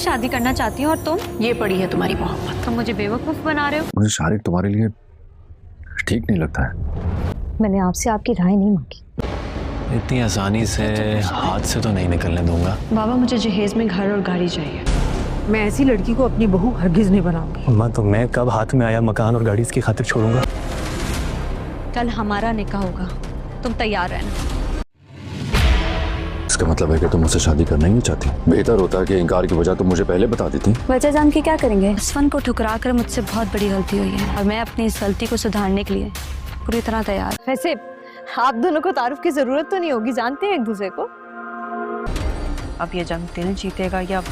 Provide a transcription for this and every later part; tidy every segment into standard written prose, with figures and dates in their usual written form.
से शादी करना चाहती हूँ और तुम? ये पड़ी है तुम्हारी मोहब्बत। तुम मुझे बेवकूफ बना रहे हो। मुझे शारिक तुम्हारे लिए ठीक नहीं लगता है। मैंने आपसे आपकी राय नहीं मांगी। इतनी आसानी से हाथ से तो नहीं निकलने दूंगा। बाबा मुझे जहेज में घर और गाड़ी चाहिए। मैं ऐसी लड़की को अपनी बहू हरगिज नहीं बनाऊंगी। अम्मा तो मैं कब हाथ में आया मकान और गाड़ी इसकी खातिर छोड़ूंगा। कल हमारा निकाह होगा, तुम तैयार रहना। इसका मतलब है कि तुम मुझसे शादी करना ही नहीं चाहती। बेहतर होता कि इनकार की वजह तुम मुझे पहले बता देती। वजह जान के क्या करेंगे? असफन को ठुकरा कर मुझसे बहुत बड़ी गलती हुई है और मैं अपनी इस गलती को सुधारने के लिए पूरी तरह तैयार। वैसे आप दोनों को तारुफ की जरूरत तो नहीं होगी, जानते हैं एक दूसरे को। अब ये जंग दिल जीतेगा या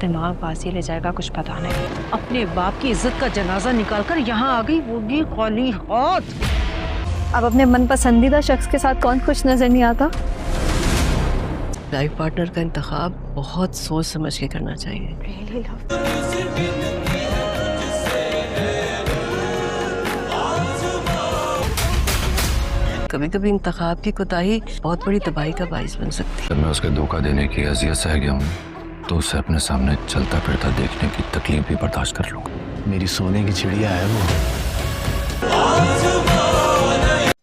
दिमाग बाजी ले जाएगा कुछ पता नहीं। अपने बाप की इज्जत का जनाजा निकाल कर यहाँ आ गई, वो भी खाली हाथ। अब अपने मन पसंदीदा शख्स के साथ कौन खुश नजर नहीं आता? लाइफ पार्टनर का इंतखाब बहुत सोच समझ के करना चाहिए। कभी कभी इंतखाब की कोताही बहुत बड़ी तबाही का बाइस बन सकती है। जब मैं उसके धोखा देने की अजियत सह गया हूँ तो उसे अपने सामने चलता फिरता देखने की तकलीफ भी बर्दाश्त कर लूंगा। मेरी सोने की चिड़िया है वो।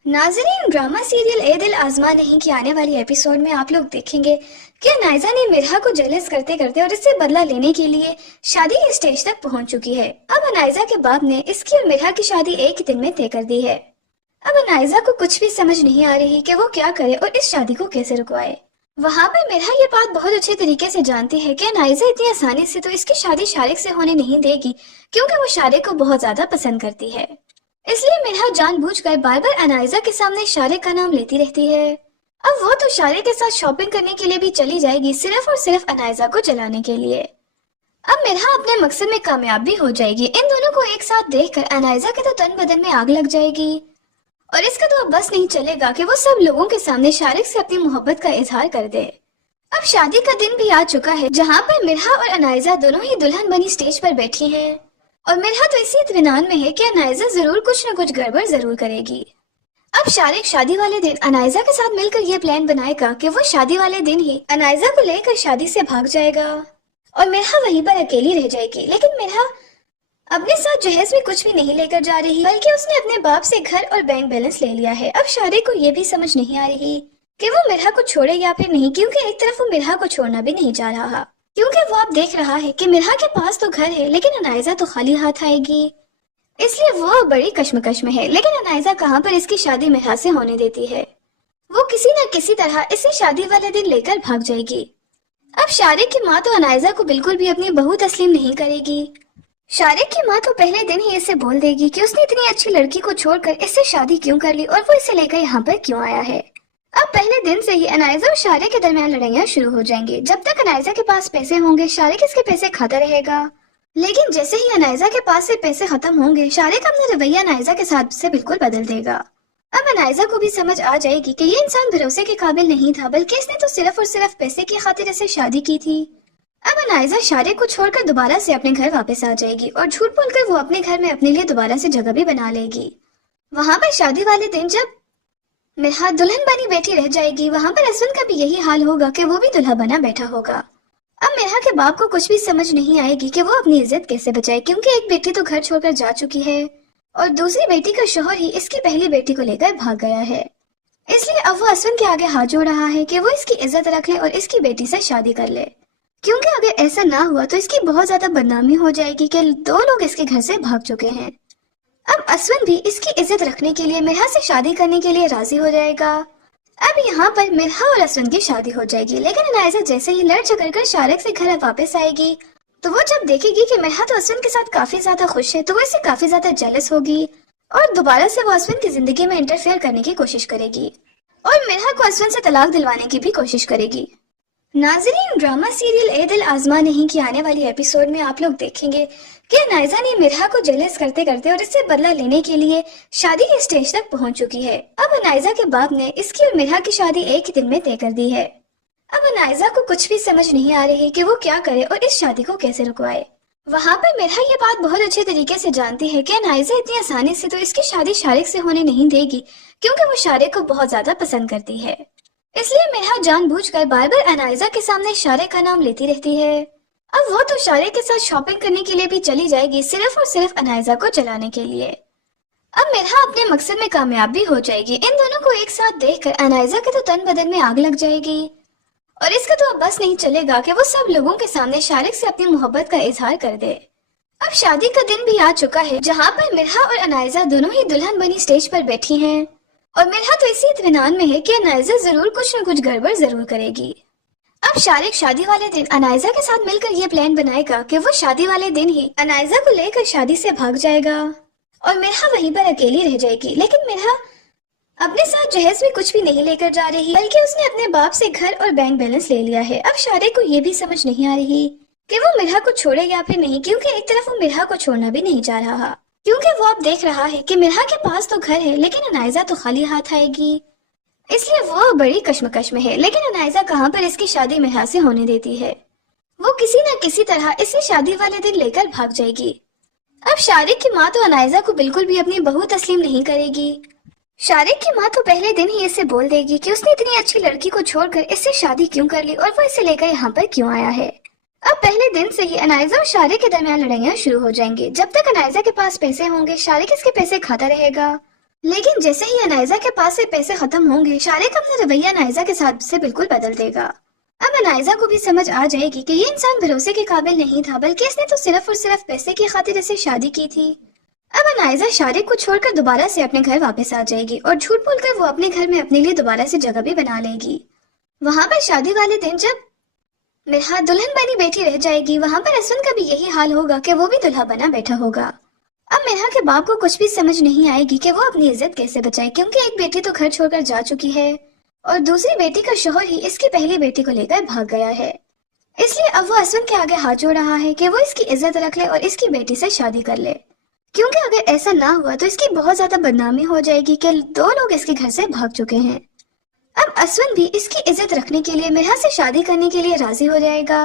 नाज़रीन, ड्रामा सीरियल ए दिल आजमा नहीं की आने वाली एपिसोड में आप लोग देखेंगे कि नाइजा ने मिरहा को जेलस करते करते और इससे बदला लेने के लिए शादी के स्टेज तक पहुंच चुकी है। अब नाइजा के बाप ने इसकी और मिरहा की शादी एक ही दिन में तय कर दी है। अब नाइजा को कुछ भी समझ नहीं आ रही कि वो क्या करे और इस शादी को कैसे रुकवाए। वहाँ पर मिरहा ये बात बहुत अच्छे तरीके से जानती है कि नाइजा इतनी आसानी से तो इसकी शादी शारिक से होने नहीं देगी, क्योंकि वो शारिक को बहुत ज्यादा पसंद करती है। इसलिए मिरहा जानबूझकर बार बार अनाइजा के सामने शारिक का नाम लेती रहती है। अब वो तो शारिक के साथ शॉपिंग करने के लिए भी चली जाएगी, सिर्फ और सिर्फ अनाइजा को जलाने के लिए। अब मिरहा अपने मकसद में कामयाब भी हो जाएगी। इन दोनों को एक साथ देखकर अनाइजा के तो तन बदन में आग लग जाएगी और इसका तो अब बस नहीं चलेगा कि वो सब लोगों के सामने शारिक से अपनी मोहब्बत का इजहार कर दे। अब शादी का दिन भी आ चुका है, जहाँ पर मिरहा और अनाइजा दोनों ही दुल्हन बनी स्टेज पर बैठी हैं और मिरहा तो इसी इत्मीनान में है कि अनाइजा जरूर कुछ न कुछ गड़बड़ जरूर करेगी। अब शारिक शादी वाले दिन अनाइजा के साथ मिलकर ये प्लान बनाएगा कि वो शादी वाले दिन ही अनाइजा को लेकर शादी से भाग जाएगा और मिरहा वहीं पर अकेली रह जाएगी। लेकिन मिरहा अपने साथ जहेज में कुछ भी नहीं लेकर जा रही, बल्कि उसने अपने बाप से घर और बैंक बैलेंस ले लिया है। अब शारिक को ये भी समझ नहीं आ रही कि वो मिरहा को छोड़े या फिर नहीं, क्योंकि एक तरफ वो मिरहा को छोड़ना भी नहीं चाह रहा, क्योंकि वो अब देख रहा है कि मिरहा के पास तो घर है लेकिन अनाइजा तो खाली हाथ आएगी। इसलिए वो बड़ी कश्मकश में है। लेकिन अनाइजा कहाँ पर इसकी शादी मिरहा से होने देती है। वो किसी न किसी तरह इसे शादी वाले दिन लेकर भाग जाएगी। अब शारिक की माँ तो अनाइजा को बिल्कुल भी अपनी बहू तस्लीम नहीं करेगी। शारिक की माँ तो पहले दिन ही इसे बोल देगी कि उसने इतनी अच्छी लड़की को छोड़कर इससे शादी क्यों कर ली और वो इसे लेकर यहाँ पर क्यों आया है। अब पहले दिन से ही अनाइजा और शारिक के दरमियान लड़ाइयाँ शुरू हो जाएंगी। जब तक अनाइजा के पास पैसे होंगे शारिक इसके पैसे खाता रहेगा, लेकिन जैसे ही अनाइजा के पास से पैसे खत्म होंगे शारिक अपना रवैया अनाइजा के साथ से बिल्कुल बदल देगा। अब अनाइजा को भी समझ आ जाएगी कि ये इंसान भरोसे के काबिल नहीं था, बल्कि इसने तो सिर्फ और सिर्फ पैसे की खातिर इसे शादी की थी। अब अनाइजा शारिक को छोड़कर दोबारा से अपने घर वापस आ जाएगी और झूठ बोलकर वो अपने घर में अपने लिए दोबारा से जगह भी बना लेगी। वहाँ पर शादी वाले दिन जब मिरहा दुल्हन बनी बैठी रह जाएगी, वहाँ पर असवन का भी यही हाल होगा कि वो भी दुल्हा बना बैठा होगा। अब मिरहा के बाप को कुछ भी समझ नहीं आएगी कि वो अपनी इज्जत कैसे बचाए, क्योंकि एक बेटी तो घर छोड़कर जा चुकी है और दूसरी बेटी का शोहर ही इसकी पहली बेटी को लेकर भाग गया है। इसलिए अब वो असवन के आगे हाथ जोड़ रहा है कि वो इसकी इज्जत रख ले और इसकी बेटी से शादी कर ले, क्योंकि अगर ऐसा ना हुआ तो इसकी बहुत ज्यादा बदनामी हो जाएगी कि दो लोग इसके घर से भाग चुके हैं। अब असवन भी इसकी इज्जत रखने के लिए मिरहा से शादी करने के लिए राजी हो जाएगा। अब यहाँ पर मिरहा और असवन की शादी हो जाएगी। लेकिन अनाइजा जैसे ही लड़ झगड़ कर शारिक से घर वापस आएगी तो वो जब देखेगी कि मिरहा तो असवन के साथ काफी ज्यादा खुश है तो वो इससे काफी ज्यादा जेलस होगी और दोबारा से वो असवन की जिंदगी में इंटरफेयर करने की कोशिश करेगी और मिरहा को असवन से तलाक दिलवाने की भी कोशिश करेगी। नाज़रीन, ड्रामा सीरियल ए दिल आजमा नहीं की आने वाली एपिसोड में आप लोग देखेंगे कि नाइजा ने मिरहा को जेलस करते करते और इससे बदला लेने के लिए शादी के स्टेज तक पहुंच चुकी है। अब नाइजा के बाप ने इसकी और मिरहा की शादी एक ही दिन में तय कर दी है। अब नाइजा को कुछ भी समझ नहीं आ रही कि वो क्या करे और इस शादी को कैसे रुकवाए। वहाँ पर मिरहा ये बात बहुत अच्छे तरीके से जानती है कि नाइजा इतनी आसानी से तो इसकी शादी शारिक से होने नहीं देगी, क्योंकि वो शारिक को बहुत ज्यादा पसंद करती है। इसलिए मिरहा जानबूझकर बार बार अनाइजा के सामने शारे का नाम लेती रहती है। अब वो तो शारे के साथ शॉपिंग करने के लिए भी चली जाएगी, सिर्फ और सिर्फ अनाइजा को जलाने के लिए। अब मिरहा अपने मकसद में कामयाब भी हो जाएगी। इन दोनों को एक साथ देखकर अनाइजा के तो तन बदन में आग लग जाएगी और इसका तो अब बस नहीं चलेगा कि वो सब लोगों के सामने शारिक से अपनी मोहब्बत का इजहार कर दे। अब शादी का दिन भी आ चुका है, जहाँ पर मिरहा और अनाइजा दोनों ही दुल्हन बनी स्टेज पर बैठी हैं और मिरहा तो इसी इत्मीनान में है कि अनाइजा जरूर कुछ न कुछ गड़बड़ जरूर करेगी। अब शारिक शादी वाले दिन अनाइजा के साथ मिलकर ये प्लान बनाएगा कि वो शादी वाले दिन ही अनाइजा को लेकर शादी से भाग जाएगा और मिरहा वहीं पर अकेली रह जाएगी। लेकिन मिरहा अपने साथ जहेज में कुछ भी नहीं लेकर जा रही, बल्कि उसने अपने बाप से घर और बैंक बैलेंस ले लिया है। अब शारिक को ये भी समझ नहीं आ रही कि वो मिरहा को छोड़े या फिर नहीं, क्योंकि एक तरफ वो मिरहा को छोड़ना भी नहीं चाह रहा, क्योंकि वो अब देख रहा है कि मिरहा के पास तो घर है लेकिन अनाइजा तो खाली हाथ आएगी। इसलिए वो बड़ी कश्मकश में है। लेकिन अनाइजा कहाँ पर इसकी शादी मिरहा से होने देती है। वो किसी न किसी तरह इसे शादी वाले दिन लेकर भाग जाएगी। अब शारिक की माँ तो अनाइजा को बिल्कुल भी अपनी बहू तस्लीम नहीं करेगी। शारिक की माँ तो पहले दिन ही इसे बोल देगी कि उसने इतनी अच्छी लड़की को छोड़कर इससे शादी क्यों कर ली और वो इसे लेकर यहाँ पर क्यों आया है। अब पहले दिन से ही अनाइजा और शारिक के दरमियान लड़ाइयाँ शुरू हो जाएंगी। जब तक अनाइजा के पास पैसे होंगे शारिक इसके पैसे खाता रहेगा, लेकिन जैसे ही अनाइजा के पास से पैसे खत्म होंगे शारिक अपना रवैया अनाइजा के साथ से बिल्कुल बदल देगा। अब अनाइजा को भी समझ आ जाएगी कि ये इंसान भरोसे के काबिल नहीं था, बल्कि इसने तो सिर्फ और सिर्फ पैसे की खातिर इसे शादी की थी। अब अनाइजा शारिक को छोड़कर दोबारा से अपने घर वापस आ जाएगी और झूठ बोलकर वो अपने घर में अपने लिए दोबारा से जगह भी बना लेगी। वहाँ पर शादी वाले दिन जब मिरहा दुल्हन बनी बैठी रह जाएगी, वहाँ पर अश्विन का भी यही हाल होगा कि वो भी दुल्हा बना बैठा होगा। अब मिरहा के बाप को कुछ भी समझ नहीं आएगी कि वो अपनी इज्जत कैसे बचाए, क्योंकि एक बेटी तो घर छोड़कर जा चुकी है और दूसरी बेटी का शोहर ही इसकी पहली बेटी को लेकर भाग गया है। इसलिए अब वो अश्विन के आगे हाथ जोड़ रहा है कि वो इसकी इज्जत रख ले और इसकी बेटी से शादी कर ले, क्योंकि अगर ऐसा ना हुआ तो इसकी बहुत ज्यादा बदनामी हो जाएगी कि दो लोग इसके घर से भाग चुके हैं। अब अश्विन भी इसकी इज्जत रखने के लिए मिरहा से शादी करने के लिए राजी हो जाएगा।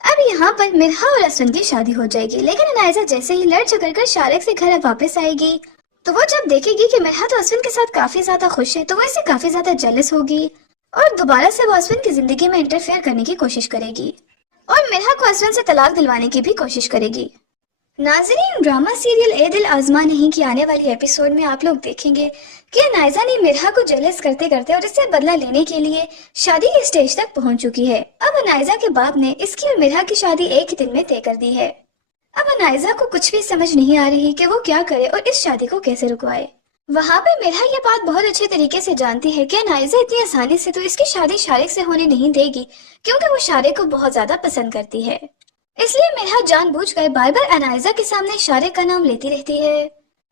अब यहाँ पर मिरहा और अश्विन की शादी हो जाएगी। लेकिन अनाइजा जैसे ही लड़ झगड़ कर शारिक से घर वापस आएगी तो वो जब देखेगी कि मिरहा तो अश्विन के साथ काफी ज्यादा खुश है, तो वो इसे काफी ज्यादा जेलस होगी और दोबारा से वो अश्विन की जिंदगी में इंटरफेयर करने की कोशिश करेगी और मिरहा को अश्विन से तलाक दिलवाने की भी कोशिश करेगी। नाज़रीन, ड्रामा सीरियल ए दिल आज़मा नहीं की आने वाली एपिसोड में आप लोग देखेंगे कि अनाइजा ने मिरहा को जेलस करते करते और इससे बदला लेने के लिए शादी के स्टेज तक पहुंच चुकी है। अब अनाइजा के बाप ने इसकी और मिरहा की शादी एक ही दिन में तय कर दी है। अब अनाइजा को कुछ भी समझ नहीं आ रही कि वो क्या करे और इस शादी को कैसे रुकवाए। वहाँ पे मिरहा ये बात बहुत अच्छे तरीके से जानती है कि अनाइजा इतनी आसानी से तो इसकी शादी शारिक से होने नहीं देगी, क्योंकि वो शारिक को बहुत ज्यादा पसंद करती है। इसलिए मिरहा जानबूझकर बार बार अनाइजा के सामने शारिक का नाम लेती रहती है।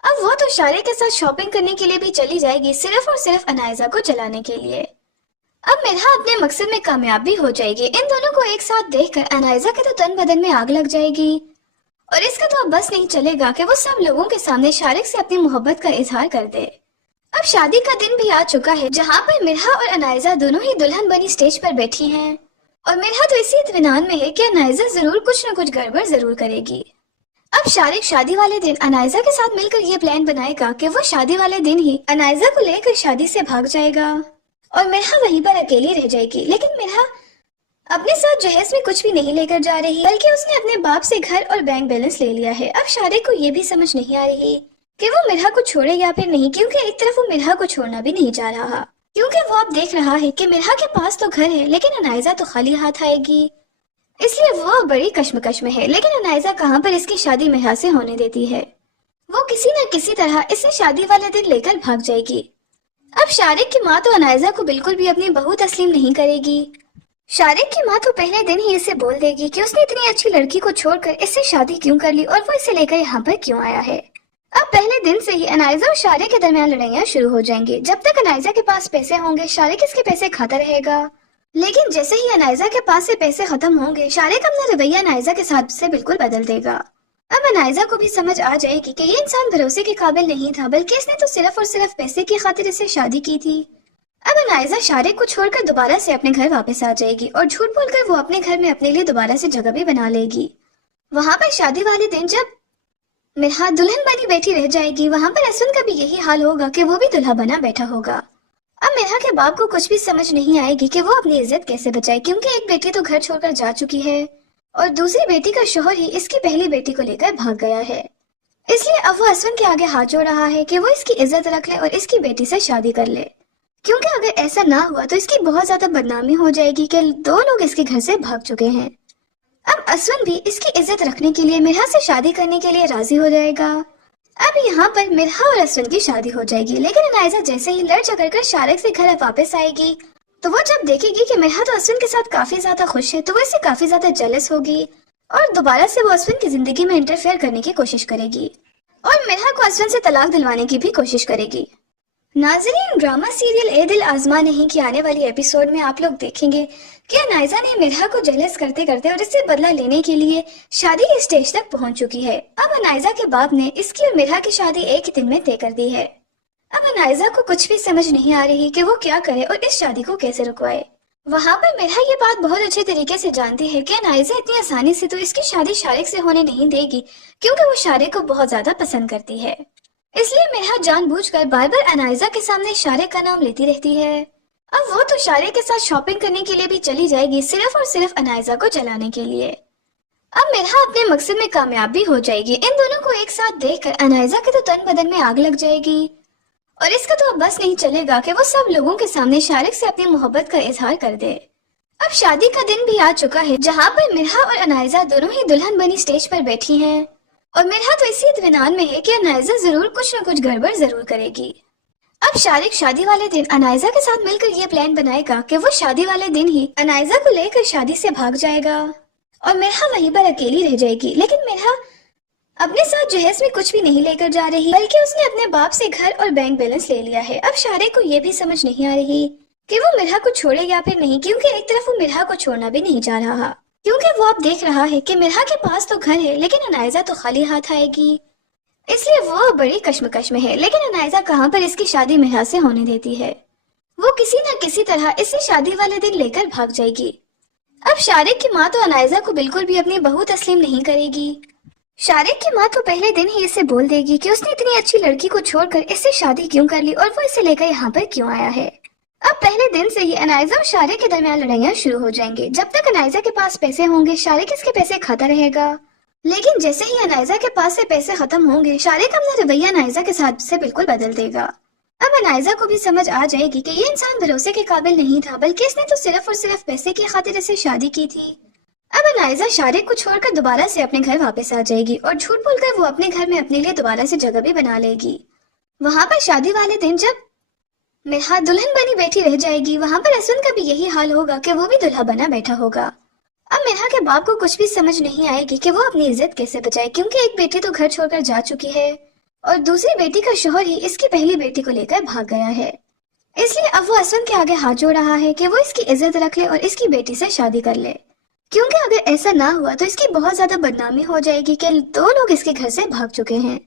अब वो तो शारिक के साथ शॉपिंग करने के लिए भी चली जाएगी, सिर्फ और सिर्फ अनाइजा को जलाने के लिए। अब मिरहा अपने मकसद में कामयाब भी हो जाएगी। इन दोनों को एक साथ देखकर अनाइजा के तो तन बदन में आग लग जाएगी और इसका तो अब बस नहीं चलेगा कि वो सब लोगों के सामने शारिक से अपनी मोहब्बत का इजहार कर दे। अब शादी का दिन भी आ चुका है, जहाँ पर मिरहा और अनाइजा दोनों ही दुल्हन बनी स्टेज पर बैठी हैं और मिरहा तो इसी इत्मीनान में है कि अनाइजा जरूर कुछ न कुछ गड़बड़ जरूर करेगी। अब शारिक शादी वाले दिन अनाइजा के साथ मिलकर ये प्लान बनाएगा कि वो शादी वाले दिन ही अनाइजा को लेकर शादी से भाग जाएगा और मिरहा वहीं पर अकेली रह जाएगी। लेकिन मिरहा अपने साथ जहेज में कुछ भी नहीं लेकर जा रही, बल्कि उसने अपने बाप से घर और बैंक बैलेंस ले लिया है। अब शारिक को ये भी समझ नहीं आ रही कि वो मिरहा को छोड़े या फिर नहीं, क्योंकि एक तरफ वो मिरहा को छोड़ना भी नहीं चाह रहा, क्योंकि वो अब देख रहा है कि मिरहा के पास तो घर है लेकिन अनाइजा तो खाली हाथ आएगी। इसलिए वो बड़ी कश्मकश में है। लेकिन अनाइजा कहाँ पर इसकी शादी मिरहा से होने देती है। वो किसी न किसी तरह इसे शादी वाले दिन लेकर भाग जाएगी। अब शारिक की माँ तो अनाइजा को बिल्कुल भी अपनी बहू तस्लीम नहीं करेगी। शारिक की माँ तो पहले दिन ही इसे बोल देगी कि उसने इतनी अच्छी लड़की को छोड़कर इससे शादी क्यों कर ली और वो इसे लेकर यहाँ पर क्यों आया है। अब पहले दिन से ही अनाइजा और शारिक के दरमियान लड़ाइयाँ शुरू हो जाएंगी। जब तक अनाइजा के पास पैसे होंगे शारिक इसके पैसे खाता रहेगा, लेकिन जैसे ही अनाइजा के पास से पैसे खत्म होंगे शारिक अपना रवैया अनाइजा के साथ से बिल्कुल बदल देगा। अब अनाइजा को भी समझ आ जाएगी कि ये इंसान भरोसे के काबिल नहीं था, बल्कि इसने तो सिर्फ और सिर्फ पैसे की खातिर इससे शादी की थी। अब अनाइजा शारिक को छोड़कर दोबारा से अपने घर वापस आ जाएगी और झूठ बोलकर वो अपने घर में अपने लिए दोबारा से जगह भी बना लेगी। वहाँ पर शादी वाले दिन जब मिरहा दुल्हन बनी बैठी रह जाएगी, वहाँ पर अश्विन का भी यही हाल होगा कि वो भी दुल्हा बना बैठा होगा। अब अब मिरहा के बाप को कुछ भी समझ नहीं आएगी कि वो अपनी इज्जत कैसे बचाए, क्योंकि एक बेटी तो घर छोड़कर जा चुकी है और दूसरी बेटी का शोहर ही इसकी पहली बेटी को लेकर भाग गया है। इसलिए अब वो अश्विन के आगे हाथ जोड़ रहा है कि वो इसकी इज्जत रख ले और इसकी बेटी से शादी कर ले, क्योंकि अगर ऐसा ना हुआ तो इसकी बहुत ज्यादा बदनामी हो जाएगी कि 2 लोग इसके घर से भाग चुके हैं। अब अश्विन भी इसकी इज्जत रखने के लिए मिरहा से शादी करने के लिए राजी हो जाएगा। अब यहाँ पर मिरहा और अश्विन की शादी हो जाएगी, लेकिन अनायजा जैसे ही लड़ झगड़ कर शारिक से घर वापस आएगी तो वो जब देखेगी कि मिरहा तो अश्विन के साथ काफी ज्यादा खुश है तो वो इससे काफी ज्यादा जेलस होगी और दोबारा से वो अश्विन की जिंदगी में इंटरफेयर करने की कोशिश करेगी और मिरहा को अश्विन से तलाक दिलवाने की भी कोशिश करेगी। नाज़रीन, ड्रामा सीरियल ए दिल आज़मा नहीं की आने वाली एपिसोड में आप लोग देखेंगे कि अनायजा ने मिरहा को जेलस करते करते और इससे बदला लेने के लिए शादी के स्टेज तक पहुंच चुकी है। अब अनायजा के बाप ने इसकी और मिरहा की शादी एक ही दिन में तय कर दी है। अब अनायजा को कुछ भी समझ नहीं आ रही कि वो क्या करे और इस शादी को कैसे रुकवाए। वहाँ पर मिरहा ये बात बहुत अच्छे तरीके से जानती है कि अनायजा इतनी आसानी से तो इसकी शादी शारिक से होने नहीं देगी, क्योंकि वो शारिक को बहुत ज्यादा पसंद करती है। इसलिए मिरहा जानबूझकर बार बार अनायजा के सामने शारिक का नाम लेती रहती है। अब वो तो शारिक के साथ शॉपिंग करने के लिए भी चली जाएगी, सिर्फ और सिर्फ अनायजा को जलाने के लिए। अब मिरहा अपने मकसद में कामयाब भी हो जाएगी। इन दोनों को एक साथ देखकर अनायजा के तो तन बदन में आग लग जाएगी और इसका तो अब बस नहीं चलेगा कि वो सब लोगों के सामने शारिक से अपनी मोहब्बत का इजहार कर दे। अब शादी का दिन भी आ चुका है, जहाँ पर मिरहा और अनायजा दोनों ही दुल्हन बनी स्टेज पर बैठी हैं और मिरहा तो इसी इत्मीनान में है कि अनायजा जरूर कुछ न कुछ गड़बड़ जरूर करेगी। अब शारिक शादी वाले दिन अनायजा के साथ मिलकर ये प्लान बनाएगा कि वो शादी वाले दिन ही अनायजा को लेकर शादी से भाग जाएगा और मिरहा वहीं पर अकेली रह जाएगी। लेकिन मिरहा अपने साथ जहेज में कुछ भी नहीं लेकर जा रही, बल्कि उसने अपने बाप से घर और बैंक बैलेंस ले लिया है। अब शारिक को ये भी समझ नहीं आ रही कि वो मिरहा को छोड़े या फिर नहीं, क्योंकि एक तरफ वो मिरहा को छोड़ना भी नहीं चाह रहा, क्योंकि वो अब देख रहा है कि मिरहा के पास तो घर है लेकिन अनायजा तो खाली हाथ आएगी। इसलिए वो बड़ी कश्मकश में है। लेकिन अनायजा कहाँ पर इसकी शादी मिरहा से होने देती है। वो किसी न किसी तरह इसे शादी वाले दिन लेकर भाग जाएगी। अब शारिक की माँ तो अनायजा को बिल्कुल भी अपनी बहू तस्लीम नहीं करेगी। शारिक की माँ तो पहले दिन ही इसे बोल देगी कि उसने इतनी अच्छी लड़की को छोड़कर इससे शादी क्यों कर ली और वो इसे लेकर यहाँ पर क्यों आया है। अब पहले दिन से ही अनायजा और शारिक के दरमियान लड़ाइयाँ शुरू हो जाएंगे। जब तक अनायजा के पास पैसे होंगे शारिक इसके पैसे खाता रहेगा, लेकिन जैसे ही अनायजा के पास से पैसे खत्म होंगे शारिक अपना रवैया अनायजा के साथ से बिल्कुल बदल देगा। अब अनायजा को भी समझ आ जाएगी कि ये इंसान भरोसे के काबिल नहीं था, बल्कि इसने तो सिर्फ और सिर्फ पैसे की खातिर इससे शादी की थी। अब अनायजा शारिक को छोड़कर दोबारा से अपने घर वापस आ जाएगी और झूठ बोलकर वो अपने घर में अपने लिए दोबारा से जगह भी बना लेगी। वहाँ पर शादी वाले दिन जब मिरहा दुल्हन बनी बैठी रह जाएगी, वहाँ पर अश्विन का भी यही हाल होगा कि वो भी दुल्हा बना बैठा होगा। अब मिरहा के बाप को कुछ भी समझ नहीं आएगी कि वो अपनी इज्जत कैसे बचाए, क्योंकि एक बेटी तो घर छोड़कर जा चुकी है और दूसरी बेटी का शोहर ही इसकी पहली बेटी को लेकर भाग गया है। इसलिए अब वो अश्विन के आगे हाथ जोड़ रहा है कि वो इसकी इज्जत रख ले और इसकी बेटी से शादी कर ले, क्योंकि अगर ऐसा ना हुआ तो इसकी बहुत ज्यादा बदनामी हो जाएगी कि 2 लोग इसके घर से भाग चुके हैं।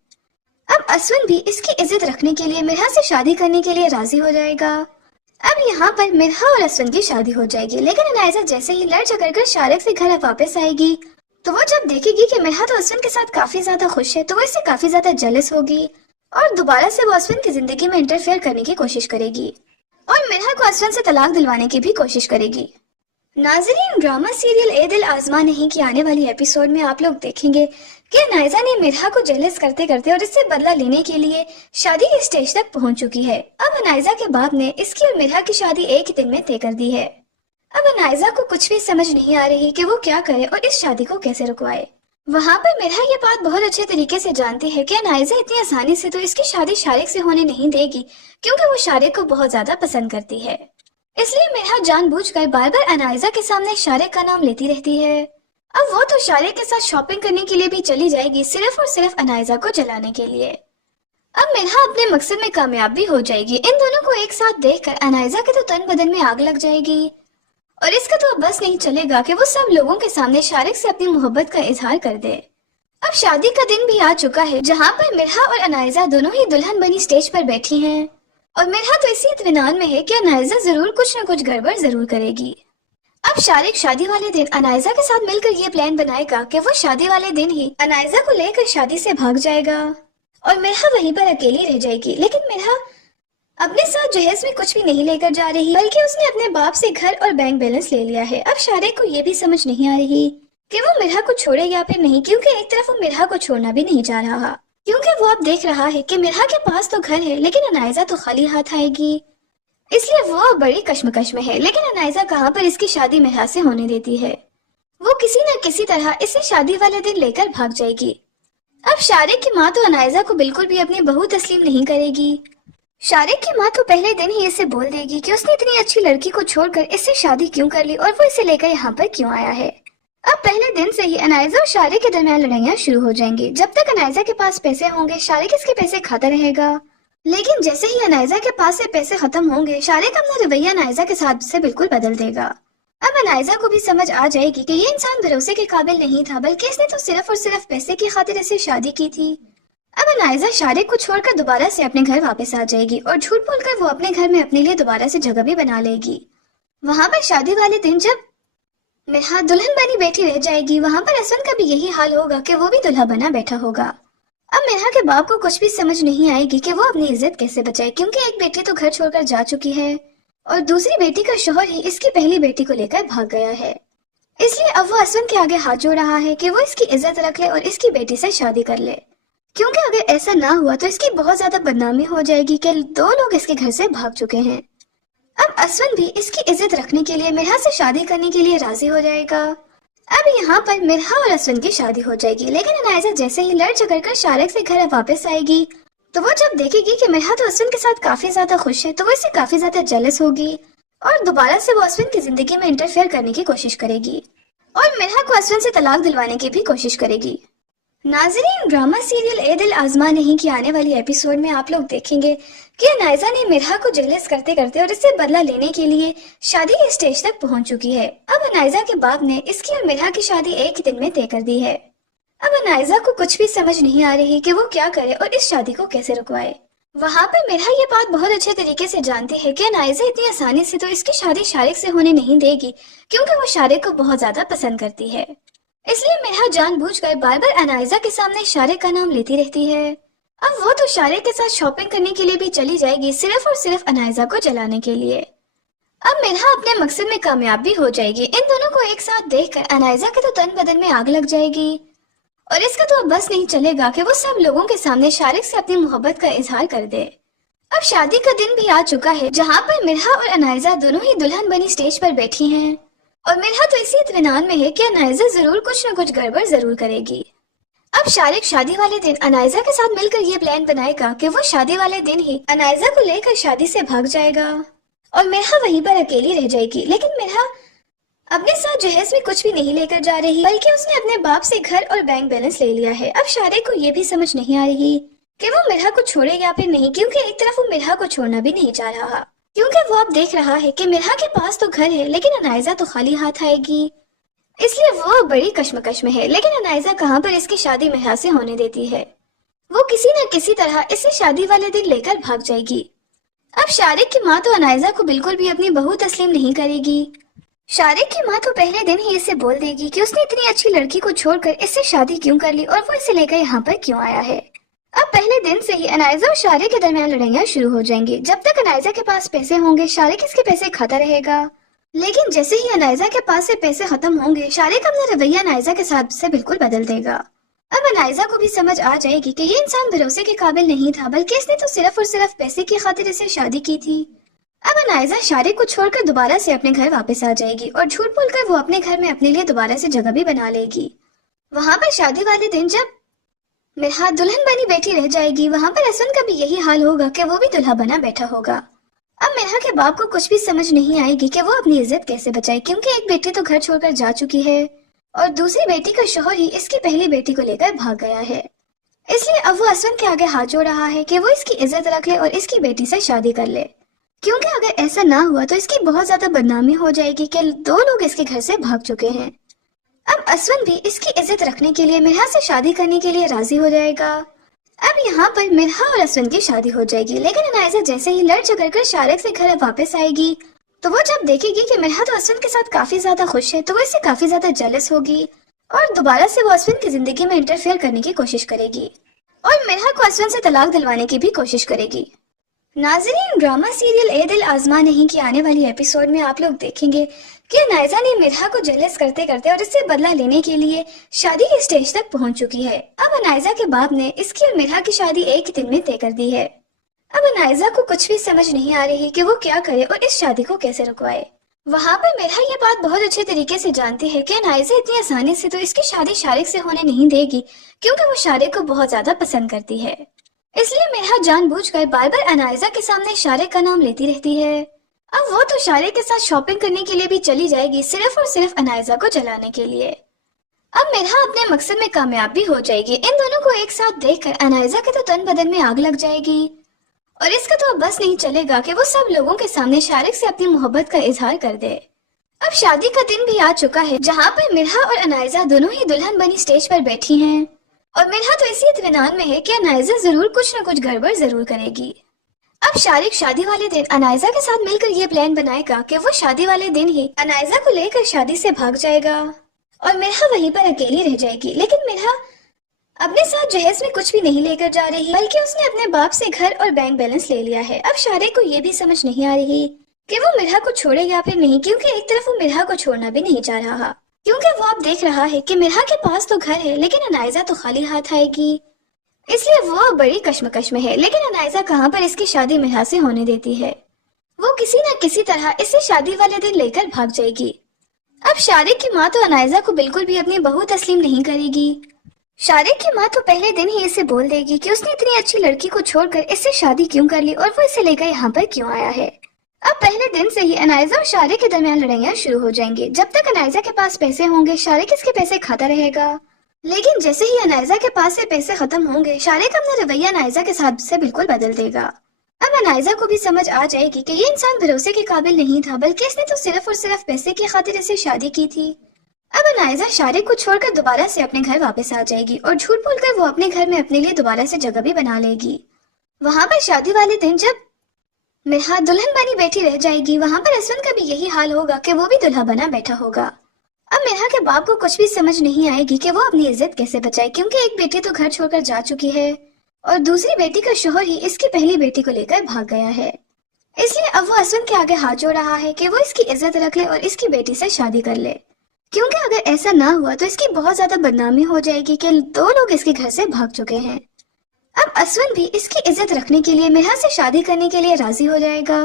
अब अश्विन भी इसकी इज्जत रखने के लिए मिरहा से शादी करने के लिए राजी हो जाएगा। अब यहाँ पर मिरहा और अश्विन की शादी हो जाएगी, लेकिन अनायजा जैसे ही लड़ झगड़ कर शारिक से घर वापस आएगी तो वो जब देखेगी कि मिरहा तो अश्विन के साथ काफी ज्यादा खुश है तो वो इससे काफी ज्यादा जेलस होगी और दोबारा से वो अश्विन की जिंदगी में इंटरफेयर करने की कोशिश करेगी और मिरहा को अश्विन से तलाक दिलवाने की भी कोशिश करेगी। नाज़रीन, ड्रामा सीरियल ए दिल आज़मा नहीं की आने वाली एपिसोड में आप लोग देखेंगे कि अनायजा ने मिरहा को जेलस करते करते और इससे बदला लेने के लिए शादी के स्टेज तक पहुंच चुकी है। अब अनायजा के बाप ने इसकी और मिरहा की शादी एक ही दिन में तय कर दी है। अब अनायजा को कुछ भी समझ नहीं आ रही कि वो क्या करे और इस शादी को कैसे रुकवाए। वहाँ पर मिरहा ये बात बहुत अच्छे तरीके से जानती है कि अनायजा इतनी आसानी से तो इसकी शादी शारिक से होने नहीं देगी, क्योंकि वो शारिक को बहुत ज्यादा पसंद करती है। इसलिए मिरहा जानबूझकर बार बार अनायजा के सामने शारिक का नाम लेती रहती है। अब वो तो शारिक के साथ शॉपिंग करने के लिए भी चली जाएगी, सिर्फ और सिर्फ अनायजा को जलाने के लिए। अब मिरहा अपने मकसद में कामयाब भी हो जाएगी। इन दोनों को एक साथ देखकर अनायजा के तो तन बदन में आग लग जाएगी और इसका तो अब बस नहीं चलेगा कि वो सब लोगों के सामने शारिक से अपनी मोहब्बत का इजहार कर दे। अब शादी का दिन भी आ चुका है, जहाँ पर मिरहा और अनायजा दोनों ही दुल्हन बनी स्टेज पर बैठी हैं और मिरहा तो इसी इत्मीनान में है कि अनायजा जरूर कुछ न कुछ गड़बड़ जरूर करेगी। अब शारिक शादी वाले दिन अनायजा के साथ मिलकर ये प्लान बनाएगा कि वो शादी वाले दिन ही अनायजा को लेकर शादी से भाग जाएगा और मिरहा वहीं पर अकेली रह जाएगी। लेकिन मिरहा अपने साथ जहेज में कुछ भी नहीं लेकर जा रही, बल्कि उसने अपने बाप से घर और बैंक बैलेंस ले लिया है। अब शारिक को ये भी समझ नहीं आ रही कि वो मिरहा को छोड़े या फिर नहीं, क्योंकि एक तरफ वो मिरहा को छोड़ना भी नहीं चाह रहा, क्योंकि वो अब देख रहा है कि मिरहा के पास तो घर है लेकिन अनायजा तो खाली हाथ आएगी। इसलिए वो अब बड़ी कश्मकश में है। लेकिन अनायजा कहाँ पर इसकी शादी मिरहा से होने देती है। वो किसी न किसी तरह इसे शादी वाले दिन लेकर भाग जाएगी। अब शारिक की माँ तो अनायजा को बिल्कुल भी अपनी बहू तस्लीम नहीं करेगी। शारिक की माँ तो पहले दिन ही इसे बोल देगी कि उसने इतनी अच्छी लड़की को छोड़कर इससे शादी क्यों कर ली और वो इसे लेकर यहाँ पर क्यों आया है। अब पहले दिन से ही अनायजा और शारिक के दरमियान लड़ाइयाँ शुरू हो जाएंगी। जब तक अनायजा के पास पैसे होंगे शारिक इसके पैसे खाता रहेगा, लेकिन जैसे ही अनायजा के पास से पैसे खत्म होंगे शारिक अपना रवैया अनायजा के साथ से बिल्कुल बदल देगा। अब अनायजा को भी समझ आ जाएगी कि ये इंसान भरोसे के काबिल नहीं था, बल्कि इसने तो सिर्फ और सिर्फ पैसे की खातिर इससे शादी की थी। अब अनायजा शारिक को छोड़कर दोबारा से अपने घर वापस आ जाएगी और झूठ बोलकर वो अपने घर में अपने लिए दोबारा से जगह भी बना लेगी। वहां पर शादी वाले दिन जब मिरहा दुल्हन बनी बैठी रह जाएगी, वहां पर असवन का भी यही हाल होगा कि वो भी दुल्हा बना बैठा होगा। अब मिरहा के बाप को कुछ भी समझ नहीं आएगी कि वो अपनी इज्जत कैसे बचाए, क्योंकि एक बेटी तो घर छोड़कर जा चुकी है और दूसरी बेटी का शोहर ही इसकी पहली बेटी को लेकर भाग गया है। इसलिए अब वो असवन के आगे हाथ जोड़ रहा है कि वो इसकी इज्जत रख ले और इसकी बेटी से शादी कर ले, क्योंकि अगर ऐसा ना हुआ तो इसकी बहुत ज्यादा बदनामी हो जाएगी कि 2 लोग इसके घर से भाग चुके हैं। अब असवन भी इसकी इज्जत रखने के लिए मिरहा से शादी करने के लिए राजी हो जाएगा। अब यहाँ पर मिरहा और असवन की शादी हो जाएगी, लेकिन अनायजा जैसे ही लड़ झगड़ कर शारिक से घर वापस आएगी तो वो जब देखेगी कि मिरहा तो असवन के साथ काफी ज्यादा खुश है तो वो इससे काफी ज्यादा जेलस होगी और दोबारा से वो असवन की जिंदगी में इंटरफेयर करने की कोशिश करेगी और मिरहा को असवन से तलाक दिलवाने की भी कोशिश करेगी। नाज़रीन, ड्रामा सीरियल ए दिल आज़मा नहीं की आने वाली एपिसोड में आप लोग देखेंगे कि अनायजा ने मिरहा को जेलस करते करते और इससे बदला लेने के लिए शादी के स्टेज तक पहुंच चुकी है। अब अनायजा के बाप ने इसकी और मिरहा की शादी एक ही दिन में तय कर दी है। अब अनायजा को कुछ भी समझ नहीं आ रही कि वो क्या करे और इस शादी को कैसे रुकवाए। वहाँ पर मिरहा ये बात बहुत अच्छे तरीके से जानती है कि अनायजा इतनी आसानी से तो इसकी शादी शारिक से होने नहीं देगी, क्योंकि वो शारिक को बहुत ज्यादा पसंद करती है। इसलिए मिरहा जानबूझकर बार बार अनायजा के सामने शारिक का नाम लेती रहती है। अब वो तो शारिक के साथ शॉपिंग करने के लिए भी चली जाएगी, सिर्फ और सिर्फ अनायजा को जलाने के लिए। अब मिरहा अपने मकसद में कामयाब भी हो जाएगी। इन दोनों को एक साथ देखकर अनायजा के तो तन बदन में आग लग जाएगी और इसका तो अब बस नहीं चलेगा कि वो सब लोगों के सामने शारिक से अपनी मोहब्बत का इजहार कर दे। अब शादी का दिन भी आ चुका है, जहाँ पर मिरहा और अनायजा दोनों ही दुल्हन बनी स्टेज पर बैठी हैं और मिरहा तो इसी इत्मीनान में है कि अनायजा जरूर कुछ न कुछ गड़बड़ जरूर करेगी। अब शारिक शादी वाले दिन अनायजा के साथ मिलकर ये प्लान बनाएगा कि वो शादी वाले दिन ही अनायजा को लेकर शादी से भाग जाएगा और मिरहा वहीं पर अकेली रह जाएगी। लेकिन मिरहा अपने साथ जहेज में कुछ भी नहीं लेकर जा रही, बल्कि उसने अपने बाप से घर और बैंक बैलेंस ले लिया है। अब शारिक को ये भी समझ नहीं आ रही कि वो मिरहा को छोड़े या फिर नहीं, क्योंकि एक तरफ वो मिरहा को छोड़ना भी नहीं चाह रहा, क्योंकि वो अब देख रहा है कि मिरहा के पास तो घर है लेकिन अनायजा तो खाली हाथ आएगी। इसलिए वो बड़ी कश्मकश में है। लेकिन अनायजा कहाँ पर इसकी शादी मिरहा से होने देती है। वो किसी न किसी तरह इसे शादी वाले दिन लेकर भाग जाएगी। अब शारिक की माँ तो अनायजा को बिल्कुल भी अपनी बहू तस्लीम नहीं करेगी। शारिक की माँ तो पहले दिन ही इसे बोल देगी कि उसने इतनी अच्छी लड़की को छोड़कर इससे शादी क्यों कर ली और वो इसे लेकर यहाँ पर क्यों आया है। अब पहले दिन से ही अनायजा और शारिक के दरमियान लड़ाइयाँ शुरू हो जाएंगी। जब तक अनायजा के पास पैसे होंगे शारिक इसके पैसे खाता रहेगा, लेकिन जैसे ही अनायजा के पास से पैसे खत्म होंगे शारिक अपना रवैया अनायजा के साथ से बिल्कुल बदल देगा। अब अनायजा को भी समझ आ जाएगी कि ये इंसान भरोसे के काबिल नहीं था, बल्कि इसने तो सिर्फ और सिर्फ पैसे की खातिर इसे शादी की थी। अब अनायजा शारिक को छोड़कर दोबारा से अपने घर वापस आ जाएगी और झूठ बोलकर वो अपने घर में अपने लिए दोबारा से जगह भी बना लेगी। वहां पर शादी वाले दिन जब मिरहा दुल्हन बनी बैठी रह जाएगी, वहां पर असवन का भी यही हाल होगा कि वो भी दुल्हा बना बैठा होगा। अब मिरहा के बाप को कुछ भी समझ नहीं आएगी कि वो अपनी इज्जत कैसे बचाए, क्योंकि एक बेटी तो घर छोड़कर जा चुकी है और दूसरी बेटी का शोहर ही इसकी पहली बेटी को लेकर भाग गया है। इसलिए अब वो असवन के आगे हाथ जोड़ रहा है कि वो इसकी इज्जत रख ले और इसकी बेटी से शादी कर ले, क्योंकि अगर ऐसा ना हुआ तो इसकी बहुत ज्यादा बदनामी हो जाएगी कि 2 लोग इसके घर से भाग चुके हैं। अब असवन भी इसकी इज्जत रखने के लिए मिरहा से शादी करने के लिए राजी हो जाएगा। अब यहाँ पर मिरहा और असवन की शादी हो जाएगी, लेकिन अनायजा जैसे ही लड़ झगड़ कर शारिक से घर वापस आएगी तो वो जब देखेगी कि मिरहा तो असवन के साथ काफी ज्यादा खुश है तो वो इससे काफी ज्यादा जेलस होगी और दोबारा से वो असवन की जिंदगी में इंटरफेयर करने की कोशिश करेगी और मिरहा को असवन से तलाक दिलवाने की भी कोशिश करेगी। नाज़रीन, ड्रामा सीरियल ए दिल आजमा नहीं की आने वाली एपिसोड में आप लोग देखेंगे कि नायजा ने मिर्हा को जेलस करते करते और इससे बदला लेने के लिए शादी के स्टेज तक पहुंच चुकी है। अब नायजा के बाप ने इसकी और मिर्हा की शादी एक ही दिन में तय कर दी है। अब नायजा को कुछ भी समझ नहीं आ रही कि वो क्या करे और इस शादी को कैसे रुकवाए। वहाँ पर मिर्हा ये बात बहुत अच्छे तरीके से जानती है कि नायजा इतनी आसानी से तो इसकी शादी शारिक से होने नहीं देगी, क्योंकि वो शारिक को बहुत ज्यादा पसंद करती है। इसलिए मिर्हा जानबूझकर बार बार अनायजा के सामने शारिक का नाम लेती रहती है। अब वो तो शारिक के साथ शॉपिंग करने के लिए भी चली जाएगी, सिर्फ और सिर्फ अनायजा को जलाने के लिए। अब मिर्हा अपने मकसद में कामयाब भी हो जाएगी। इन दोनों को एक साथ देखकर अनायजा के तो तन बदन में आग लग जाएगी और इसका तो अब बस नहीं चलेगा कि वो सब लोगों के सामने शारिक से अपनी मोहब्बत का इजहार कर दे। अब शादी का दिन भी आ चुका है, जहाँ पर मिर्हा और अनायजा दोनों ही दुल्हन बनी स्टेज पर बैठी हैं और मिर्हा तो इसी इत्मीनान में है कि अनायजा जरूर कुछ न कुछ गड़बड़ जरूर करेगी। अब शारिक शादी वाले दिन अनायजा के साथ मिलकर ये प्लान बनाएगा कि वो शादी वाले दिन ही अनायजा को लेकर शादी से भाग जाएगा और मिर्हा वहीं पर अकेली रह जाएगी। लेकिन मिर्हा अपने साथ जहेज में कुछ भी नहीं लेकर जा रही, बल्कि उसने अपने बाप से घर और बैंक बैलेंस ले लिया है। अब शारिक को ये भी समझ नहीं आ रही कि वो मिर्हा को छोड़े या फिर नहीं, क्योंकि एक तरफ वो मिर्हा को छोड़ना भी नहीं चाह रहा, क्योंकि वो अब देख रहा है कि मिर्हा के पास तो घर है लेकिन अनायजा तो खाली हाथ आएगी। इसलिए वो बड़ी कश्मकश में है। लेकिन अनायजा कहाँ पर इसकी शादी मिर्हा से होने देती है। वो किसी न किसी तरह इसे शादी वाले दिन लेकर भाग जाएगी। अब शारिक की माँ तो अनायजा को बिल्कुल भी अपनी बहू तस्लीम नहीं करेगी। शारिक की माँ तो पहले दिन ही इसे बोल देगी कि उसने इतनी अच्छी लड़की को छोड़कर इससे शादी क्यों कर ली और वो इसे लेकर यहाँ पर क्यों आया है। अब पहले दिन से ही अनायजा और शारिक के दरमियान लड़ाइयाँ शुरू हो जाएंगी। जब तक अनायजा के पास पैसे होंगे शारिक इसके पैसे खाता रहेगा, लेकिन जैसे ही अनायजा के पास से पैसे खत्म होंगे शारिक अपना रवैया अनायजा के साथ से बिल्कुल बदल देगा। अब अनायजा को भी समझ आ जाएगी कि ये इंसान भरोसे के काबिल नहीं था, बल्कि इसने तो सिर्फ और सिर्फ पैसे की खातिर इसे शादी की थी। अब अनायजा शारिक को छोड़कर दोबारा से अपने घर वापस आ जाएगी और झूठ बोलकर वो अपने घर में अपने लिए दोबारा से जगह भी बना लेगी। वहाँ पर शादी वाले दिन जब मिर्हा दुल्हन बनी बैठी रह जाएगी, वहाँ पर असवन का भी यही हाल होगा कि वो भी दुल्हा बना बैठा होगा। अब मिर्हा के बाप को कुछ भी समझ नहीं आएगी कि वो अपनी इज्जत कैसे बचाए, क्योंकि एक बेटी तो घर छोड़कर जा चुकी है और दूसरी बेटी का शोहर ही इसकी पहली बेटी को लेकर भाग गया है। इसलिए अब वो असवन के आगे हाथ जोड़ रहा है कि वो इसकी इज्जत रख ले और इसकी बेटी से शादी कर ले, क्योंकि अगर ऐसा ना हुआ तो इसकी बहुत ज्यादा बदनामी हो जाएगी कि दो लोग इसके घर से भाग चुके हैं। अब असवन भी इसकी इज्जत रखने के लिए मिर्हा से शादी करने के लिए राजी हो जाएगा।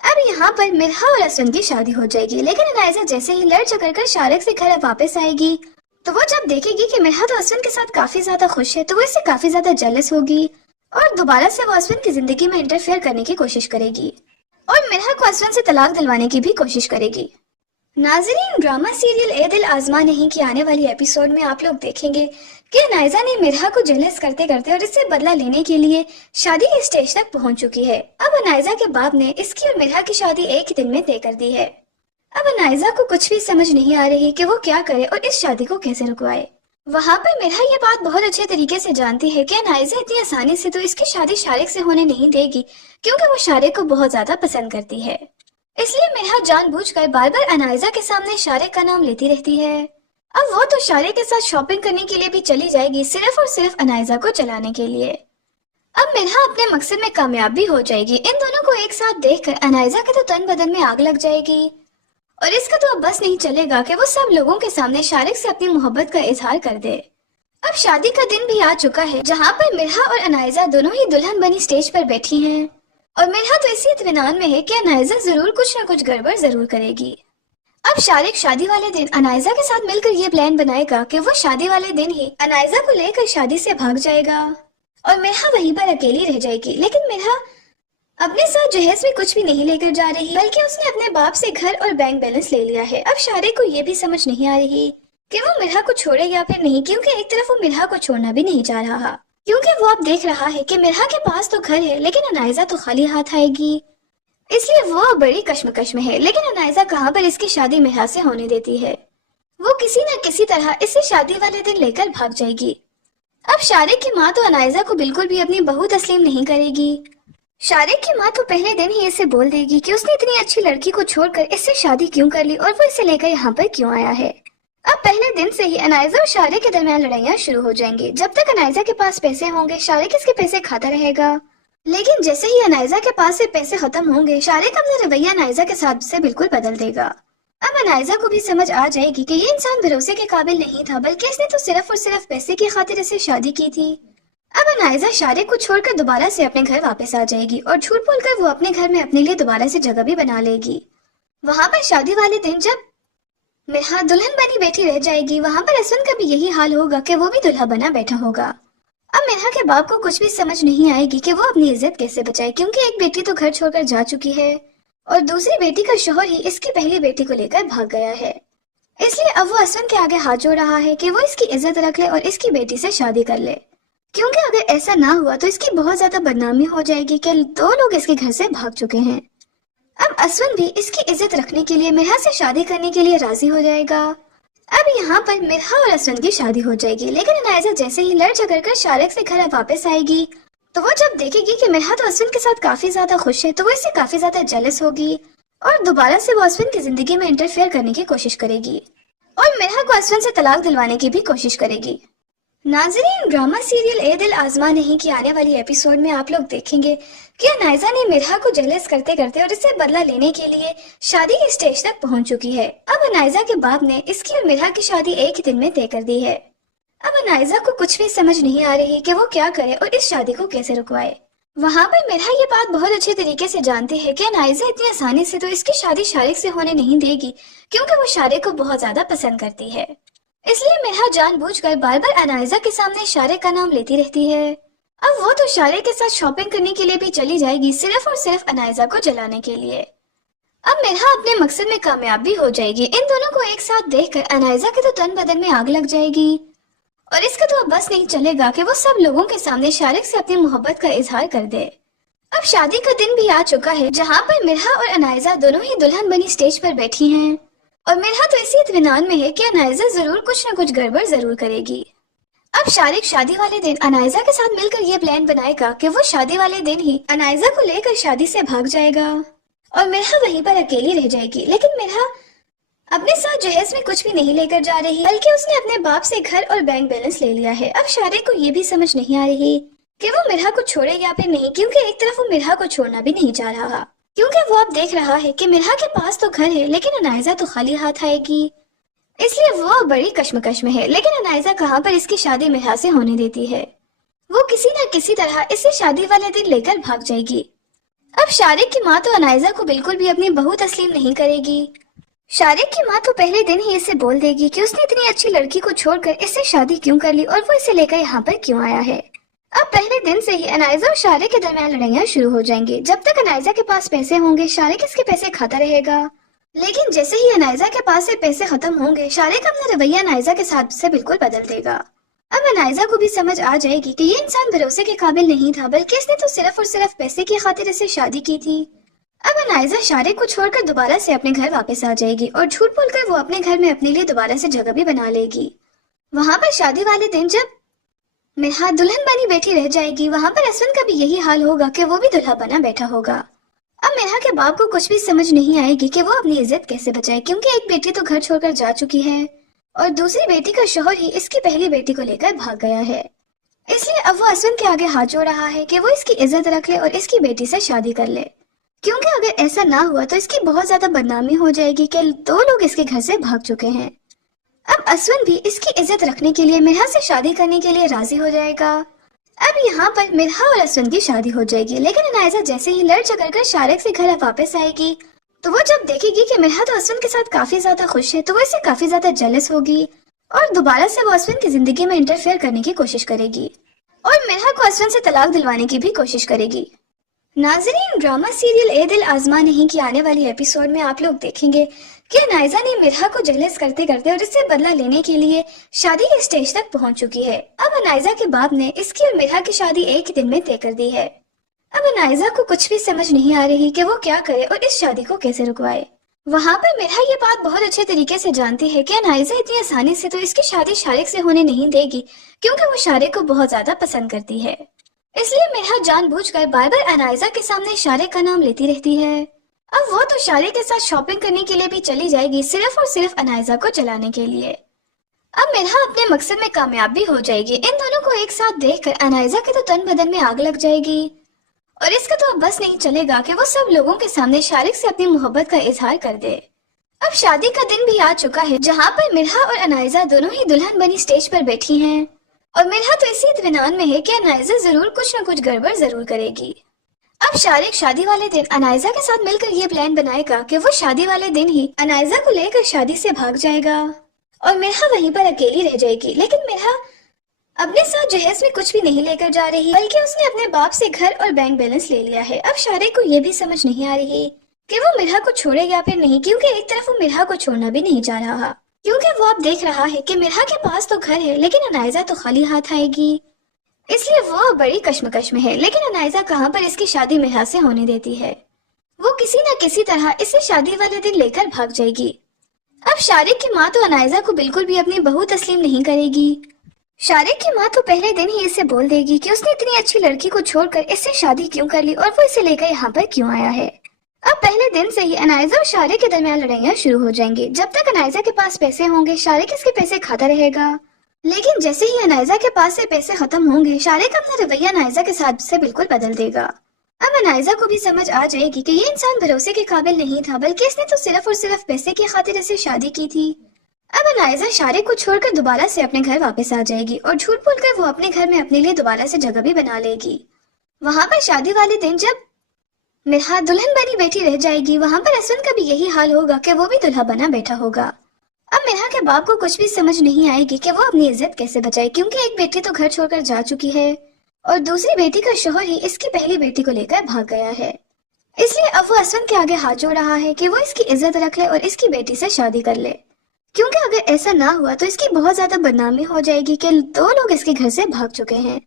अब यहाँ पर मिर्हा और असवन की शादी हो जाएगी। लेकिन अनायजा जैसे ही लड़ झगड़ कर शारिक से घर वापस आएगी तो वो जब देखेगी कि मिर्हा तो असवन के साथ काफी ज्यादा खुश है तो वो इससे काफी ज्यादा जेलस होगी और दोबारा से वो असवन की जिंदगी में इंटरफेयर करने की कोशिश करेगी और मिर्हा को असवन से तलाक दिलवाने की भी कोशिश करेगी। नाज़रीन, ड्रामा सीरियल ए दिल आजमा नहीं की आने वाली एपिसोड में आप लोग देखेंगे कि नायजा ने मिर्हा को जेलस करते करते और इससे बदला लेने के लिए शादी के स्टेज तक पहुंच चुकी है। अब नायजा के बाप ने इसकी और मिर्हा की शादी एक ही दिन में तय कर दी है। अब नायजा को कुछ भी समझ नहीं आ रही कि वो क्या करे और इस शादी को कैसे रुकवाए। वहाँ पर मिर्हा ये बात बहुत अच्छे तरीके से जानती है कि नायजा इतनी आसानी से तो इसकी शादी शारिक से होने नहीं देगी, क्योंकि वो शारिक को बहुत ज्यादा पसंद करती है। इसलिए मिर्हा जानबूझकर बार बार अनायजा के सामने शारिक का नाम लेती रहती है। अब वो तो शारिक के साथ शॉपिंग करने के लिए भी चली जाएगी, सिर्फ और सिर्फ अनायजा को चलाने के लिए। अब मिर्हा अपने मकसद में कामयाब भी हो जाएगी। इन दोनों को एक साथ देखकर अनायजा के तो तन बदन में आग लग जाएगी और इसका तो अब बस नहीं चलेगा कि वो सब लोगों के सामने शारिक से अपनी मोहब्बत का इजहार कर दे। अब शादी का दिन भी आ चुका है, जहाँ पर मिर्हा और अनायजा दोनों ही दुल्हन बनी स्टेज पर बैठी हैं और मिर्हा तो इसी इत्मीनान में है कि अनायजा जरूर कुछ न कुछ गड़बड़ जरूर करेगी। अब शारिक शादी वाले दिन अनायजा के साथ मिलकर ये प्लान बनाएगा कि वो शादी वाले दिन ही अनायजा को लेकर शादी से भाग जाएगा और मिर्हा वहीं पर अकेली रह जाएगी। लेकिन मिर्हा अपने साथ जहेज में कुछ भी नहीं लेकर जा रही, बल्कि उसने अपने बाप से घर और बैंक बैलेंस ले लिया है। अब शारिक को ये भी समझ नहीं आ रही कि वो मिर्हा को छोड़े या फिर नहीं, क्योंकि एक तरफ वो मिर्हा को छोड़ना भी नहीं चाह रहा, क्योंकि वो अब देख रहा है कि मिर्हा के पास तो घर है लेकिन अनायजा तो खाली हाथ आएगी। इसलिए वो बड़ी कश्मकश में है। लेकिन अनायजा कहाँ पर इसकी शादी मिर्हा से होने देती है। वो किसी न किसी तरह इसे शादी वाले दिन लेकर भाग जाएगी। अब शारिक की माँ तो अनायजा को बिल्कुल भी अपनी बहू तस्लीम नहीं करेगी। शारिक की माँ तो पहले दिन ही इसे बोल देगी कि उसने इतनी अच्छी लड़की को छोड़कर इससे शादी क्यों कर ली और वो इसे लेकर यहाँ पर क्यों आया है। अब पहले दिन से ही अनायजा और शारिक के दरमियान लड़ाइयाँ शुरू हो जाएंगी। जब तक अनायजा के पास पैसे होंगे शारिक इसके पैसे खाता रहेगा लेकिन जैसे ही अनाइजा के पास से पैसे खत्म होंगे, शारिक अपना रवैया अनाइजा के साथ से बिल्कुल बदल देगा। अब अनाइजा को भी समझ आ जाएगी कि ये इंसान भरोसे के काबिल नहीं था, बल्कि इसने तो सिर्फ और सिर्फ पैसे की खातिर इसे शादी की थी। अब अनाइजा शारिक को छोड़कर दोबारा से अपने घर वापस आ जाएगी और झूठ बोलकर वो अपने घर में अपने लिए दोबारा से जगह भी बना लेगी। वहां पर शादी वाले दिन जब मिरहा दुल्हन बनी बैठी रह जाएगी, वहां पर असवन का भी यही हाल होगा कि वो भी दुल्हा बना बैठा होगा। अब मिरहा के बाप को कुछ भी समझ नहीं आएगी कि वो अपनी इज्जत कैसे बचाए, क्योंकि एक बेटी तो घर छोड़कर जा चुकी है और दूसरी बेटी का शोहर ही इसकी पहली बेटी को लेकर भाग गया है। इसलिए अब वो असवन के आगे हाथ जोड़ रहा है कि वो इसकी इज्जत रख ले और इसकी बेटी से शादी कर ले, क्योंकि अगर ऐसा ना हुआ तो इसकी बहुत ज्यादा बदनामी हो जाएगी कि 2 लोग इसके घर से भाग चुके हैं। अब असवन भी इसकी इज्जत रखने के लिए मिरहा से शादी करने के लिए राजी हो जाएगा। अब यहाँ पर मिरहा और असवन की शादी हो जाएगी, लेकिन अनाइजा जैसे ही लड़ झगड़ कर शारिक से घर वापस आएगी तो वो जब देखेगी कि मिरहा तो असवन के साथ काफी ज्यादा खुश है, तो वो इससे काफी ज्यादा जेलस होगी और दोबारा से वो असवन की जिंदगी में इंटरफेयर करने की कोशिश करेगी और मिरहा को असवन से तलाक दिलवाने की भी कोशिश करेगी। नाज़रीन, ड्रामा सीरियल ए दिल आज़मा नहीं की आने वाली एपिसोड में आप लोग देखेंगे कि अनाइजा ने मिरहा को जेलस करते करते और इससे बदला लेने के लिए शादी के स्टेज तक पहुंच चुकी है। अब अनाइजा के बाप ने इसकी और मिरहा की शादी एक ही दिन में तय कर दी है। अब अनाइजा को कुछ भी समझ नहीं आ रही कि वो क्या करे और इस शादी को कैसे रुकवाए। वहाँ पर मिरहा ये बात बहुत अच्छे तरीके से जानती है कि अनाइजा इतनी आसानी से तो इसकी शादी शारिक से होने नहीं देगी, क्योंकि वो शारिक को बहुत ज्यादा पसंद करती है। इसलिए मिरहा जानबूझकर बार बार अनाइजा के सामने शारिक का नाम लेती रहती है। अब वो तो शारिक के साथ शॉपिंग करने के लिए भी चली जाएगी, सिर्फ और सिर्फ अनाइजा को जलाने के लिए। अब मिरहा अपने मकसद में कामयाब भी हो जाएगी। इन दोनों को एक साथ देखकर अनाइजा के तो तन बदन में आग लग जाएगी और इसका तो अब बस नहीं चलेगा कि वो सब लोगों के सामने शारिक से अपनी मोहब्बत का इजहार कर दे। अब शादी का दिन भी आ चुका है, जहाँ पर मिरहा और अनाइजा दोनों ही दुल्हन बनी स्टेज पर बैठी हैं और मिरहा तो इसी इत्मीनान में है कि अनाइजा जरूर कुछ न कुछ गड़बड़ जरूर करेगी। अब शारिक शादी वाले दिन अनाइजा के साथ मिलकर ये प्लान बनाएगा कि वो शादी वाले दिन ही अनाइजा को लेकर शादी से भाग जाएगा और मिरहा वहीं पर अकेली रह जाएगी। लेकिन मिरहा अपने साथ जहेज में कुछ भी नहीं लेकर जा रही, बल्कि उसने अपने बाप से घर और बैंक बैलेंस ले लिया है। अब शारिक को ये भी समझ नहीं आ रही कि वो मिरहा को छोड़े या फिर नहीं, क्योंकि एक तरफ वो मिरहा को छोड़ना भी नहीं चाह रहा, क्योंकि वो अब देख रहा है कि मिरहा के पास तो घर है लेकिन अनाइजा तो खाली हाथ आएगी। इसलिए वो बड़ी कश्मकश में है। लेकिन अनाइजा कहाँ पर इसकी शादी मिरहा से होने देती है। वो किसी न किसी तरह इसे शादी वाले दिन लेकर भाग जाएगी। अब शारिक की माँ तो अनाइजा को बिल्कुल भी अपनी बहू तस्लीम नहीं करेगी। शारिक की माँ तो पहले दिन ही इसे बोल देगी कि उसने इतनी अच्छी लड़की को छोड़कर इससे शादी क्यों कर ली और वो इसे लेकर यहाँ पर क्यों आया है। अब पहले दिन से ही अनाइजा और शारिक के दरमियान लड़ाइयाँ शुरू हो जाएंगी। जब तक अनाइजा के पास पैसे होंगे शारिक इसके पैसे खाता रहेगा, लेकिन जैसे ही अनाइजा के पास से पैसे खत्म होंगे शारिक अपना रवैया अनाइजा के साथ से बिल्कुल बदल देगा। अब अनाइजा को भी समझ आ जाएगी कि ये इंसान भरोसे के काबिल नहीं था, बल्कि इसने तो सिर्फ और सिर्फ पैसे की खातिर इसे शादी की थी। अब अनाइजा शारिक को छोड़कर दोबारा से अपने घर वापस आ जाएगी और झूठ बोलकर वो अपने घर में अपने लिए दोबारा से जगह भी बना लेगी। वहाँ पर शादी वाले दिन जब मिरहा दुल्हन बनी बैठी रह जाएगी, वहाँ पर असवन का भी यही हाल होगा कि वो भी दुल्हा बना बैठा होगा। अब मिरहा के बाप को कुछ भी समझ नहीं आएगी कि वो अपनी इज्जत कैसे बचाए, क्योंकि एक बेटी तो घर छोड़कर जा चुकी है और दूसरी बेटी का शोहर ही इसकी पहली बेटी को लेकर भाग गया है। इसलिए अब वो असवन के आगे हाथ जोड़ रहा है कि वो इसकी इज्जत रख ले और इसकी बेटी से शादी कर ले, क्योंकि अगर ऐसा ना हुआ तो इसकी बहुत ज्यादा बदनामी हो जाएगी कि 2 लोग इसके घर से भाग चुके हैं। अब असवन भी इसकी इज्जत रखने के लिए मिरहा से शादी करने के लिए राजी हो जाएगा। अब यहाँ पर मिरहा और असवन की शादी हो जाएगी। लेकिन अनाइजा जैसे ही लड़ झगड़ कर शारिक से घर वापस आएगी तो वो जब देखेगी कि मिरहा तो असवन के साथ काफी ज्यादा खुश है, तो वो इससे काफी ज्यादा जेलस होगी और दोबारा से वो असवन की जिंदगी में इंटरफेयर करने की कोशिश करेगी और मिरहा को असवन से तलाक दिलवाने की भी कोशिश करेगी। नाज़रीन, ड्रामा सीरियल ए दिल आज़मा नहीं की आने वाली एपिसोड में आप लोग देखेंगे कि अनाइजा ने मिरहा को जेलस करते करते और इससे बदला लेने के लिए शादी के स्टेज तक पहुंच चुकी है। अब अनाइजा के बाप ने इसकी और मिरहा की शादी एक ही दिन में तय कर दी है। अब अनाइजा को कुछ भी समझ नहीं आ रही कि वो क्या करे और इस शादी को कैसे रुकवाए। वहाँ पर मिरहा ये बात बहुत अच्छे तरीके से जानती है कि अनाइजा इतनी आसानी से तो इसकी शादी शारिक से होने नहीं देगी, क्योंकि वो शारिक को बहुत ज्यादा पसंद करती है। इसलिए मिरहा जानबूझकर बार बार अनाइजा के सामने शारिक का नाम लेती रहती है। अब वो तो शारिक के साथ शॉपिंग करने के लिए भी चली जाएगी, सिर्फ और सिर्फ अनाइजा को जलाने के लिए। अब मिरहा अपने मकसद में कामयाब भी हो जाएगी। इन दोनों को एक साथ देखकर अनाइजा के तो तन बदन में आग लग जाएगी और इसका तो अब बस नहीं चलेगा कि वो सब लोगों के सामने शारिक से अपनी मोहब्बत का इजहार कर दे। अब शादी का दिन भी आ चुका है, जहाँ पर मिर्हा और अनाइजा दोनों ही दुल्हन बनी स्टेज पर बैठी हैं। और मिर्हा तो इसी इत्मीनान में है कि अनाइजा जरूर कुछ न कुछ गड़बड़ जरूर करेगी। अब शारिक शादी वाले दिन अनाइजा के साथ मिलकर ये प्लान बनाएगा कि वो शादी वाले दिन ही अनाइजा को लेकर शादी से भाग जाएगा और मिर्हा वहीं पर अकेली रह जाएगी। लेकिन मिर्हा अपने साथ जहेज में कुछ भी नहीं लेकर जा रही, बल्कि उसने अपने बाप से घर और बैंक बैलेंस ले लिया है। अब शारिक को ये भी समझ नहीं आ रही कि वो मिर्हा को छोड़े या फिर नहीं, क्योंकि एक तरफ वो मिर्हा को छोड़ना भी नहीं चाह रहा, क्योंकि वो अब देख रहा है कि मिर्हा के पास तो घर है लेकिन अनाइजा तो खाली हाथ आएगी। इसलिए वो बड़ी कश्मकश में है। लेकिन अनाइजा कहाँ पर इसकी शादी मिर्हा से होने देती है। वो किसी न किसी तरह इसे शादी वाले दिन लेकर भाग जाएगी। अब शारिक की माँ तो अनाइजा को बिल्कुल भी अपनी बहू तस्लीम नहीं करेगी। शारिक की माँ तो पहले दिन ही इसे बोल देगी कि उसने इतनी अच्छी लड़की को छोड़कर इससे शादी क्यों कर ली और वो इसे लेकर यहाँ पर क्यों आया है। अब पहले दिन से ही अनाइजा और शारिक के दरमियान लड़ाइयाँ शुरू हो जाएंगी। जब तक अनाइजा के पास पैसे होंगे शारिक इसके पैसे खाता रहेगा, लेकिन जैसे ही अनाइजा के पास से पैसे खत्म होंगे शारिक अपना रवैया अनाइजा के साथ से बिल्कुल बदल देगा। अब अनाइजा को भी समझ आ जाएगी कि ये इंसान भरोसे के काबिल नहीं था, बल्कि इसने तो सिर्फ और सिर्फ पैसे की खातिर इसे शादी की थी। अब अनाइजा शारिक को छोड़कर दोबारा से अपने घर वापस आ जाएगी और झूठ बोलकर वो अपने घर में अपने लिए दोबारा से जगह भी बना लेगी। वहाँ पर शादी वाले दिन जब मिर्हा दुल्हन बनी बैठी रह जाएगी, वहाँ पर अश्विन का भी यही हाल होगा कि वो भी दुल्हा बना बैठा होगा। अब मिर्हा के बाप को कुछ भी समझ नहीं आएगी कि वो अपनी इज्जत कैसे बचाए, क्योंकि एक बेटी तो घर छोड़कर जा चुकी है और दूसरी बेटी का शोहर ही इसकी पहली बेटी को लेकर भाग गया है। इसलिए अब वो अश्विन के आगे हाथ जोड़ रहा है कि वो इसकी इज्जत रख ले और इसकी बेटी से शादी कर ले, क्योंकि अगर ऐसा ना हुआ तो इसकी बहुत ज्यादा बदनामी हो जाएगी कि 2 लोग इसके घर से भाग चुके हैं।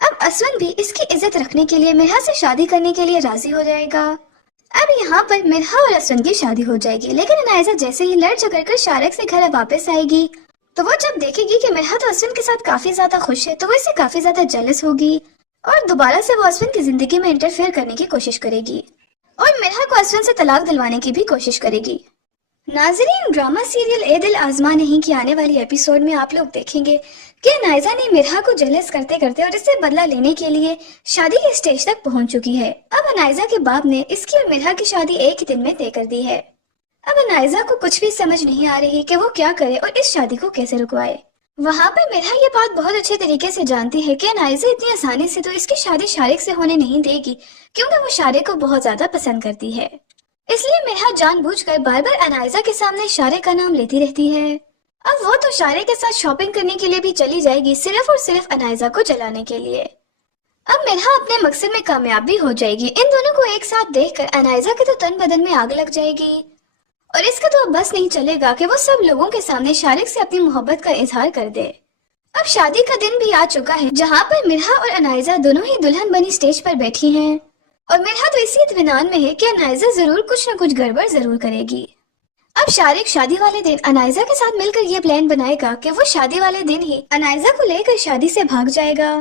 अब अश्विन भी इसकी इज्जत रखने के लिए मिर्हा से शादी करने के लिए राजी हो जाएगा। अब यहाँ पर मिर्हा और अश्विन की शादी हो जाएगी। लेकिन अनाइजा जैसे ही लड़ झगड़ कर शारिक से घर वापस आएगी तो वो जब देखेगी कि मिर्हा तो अश्विन के साथ काफी ज्यादा खुश है तो वो इससे काफी ज्यादा जेलस होगी और दोबारा से वो अश्विन की जिंदगी में इंटरफेयर करने की कोशिश करेगी और मिर्हा को अश्विन से तलाक दिलवाने की भी कोशिश करेगी। नाज़रीन, ड्रामा सीरियल ए दिल आज़मा नहीं की आने वाली एपिसोड में आप लोग देखेंगे कि अनाइजा ने मिर्हा को जेलस करते करते और इससे बदला लेने के लिए शादी के स्टेज तक पहुंच चुकी है। अब अनाइजा के बाप ने इसकी और मिर्हा की शादी एक ही दिन में तय कर दी है। अब अनाइजा को कुछ भी समझ नहीं आ रही कि वो क्या करे और इस शादी को कैसे रुकवाए। वहाँ पर मिर्हा ये बात बहुत अच्छे तरीके से जानती है कि अनाइजा इतनी आसानी से तो इसकी शादी शारिक से होने नहीं देगी, क्योंकि वो शारिक को बहुत ज्यादा पसंद करती है। इसलिए मिर्हा जानबूझकर बार बार अनाइजा के सामने शारिक का नाम लेती रहती है। अब वो तो शारिक के साथ शॉपिंग करने के लिए भी चली जाएगी, सिर्फ और सिर्फ अनाइजा को जलाने के लिए। अब मिर्हा अपने मकसद में कामयाब भी हो जाएगी। इन दोनों को एक साथ देखकर अनाइजा के तो तन बदन में आग लग जाएगी और इसका तो अब बस नहीं चलेगा कि वो सब लोगों के सामने शारिक से अपनी मोहब्बत का इजहार कर दे। अब शादी का दिन भी आ चुका है, जहाँ पर मिर्हा और अनाइजा दोनों ही दुल्हन बनी स्टेज पर बैठी हैं और मिर्हा तो इसी इत्मीनान में है कि अनाइजा जरूर कुछ न कुछ गड़बड़ जरूर करेगी। अब शारिक शादी वाले दिन अनाइजा के साथ मिलकर ये प्लान बनाएगा कि वो शादी वाले दिन ही अनाइजा को लेकर शादी से भाग जाएगा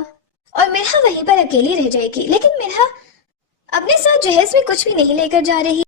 और मिर्हा वहीं पर अकेली रह जाएगी। लेकिन मिर्हा अपने साथ जहेज में कुछ भी नहीं लेकर जा रही।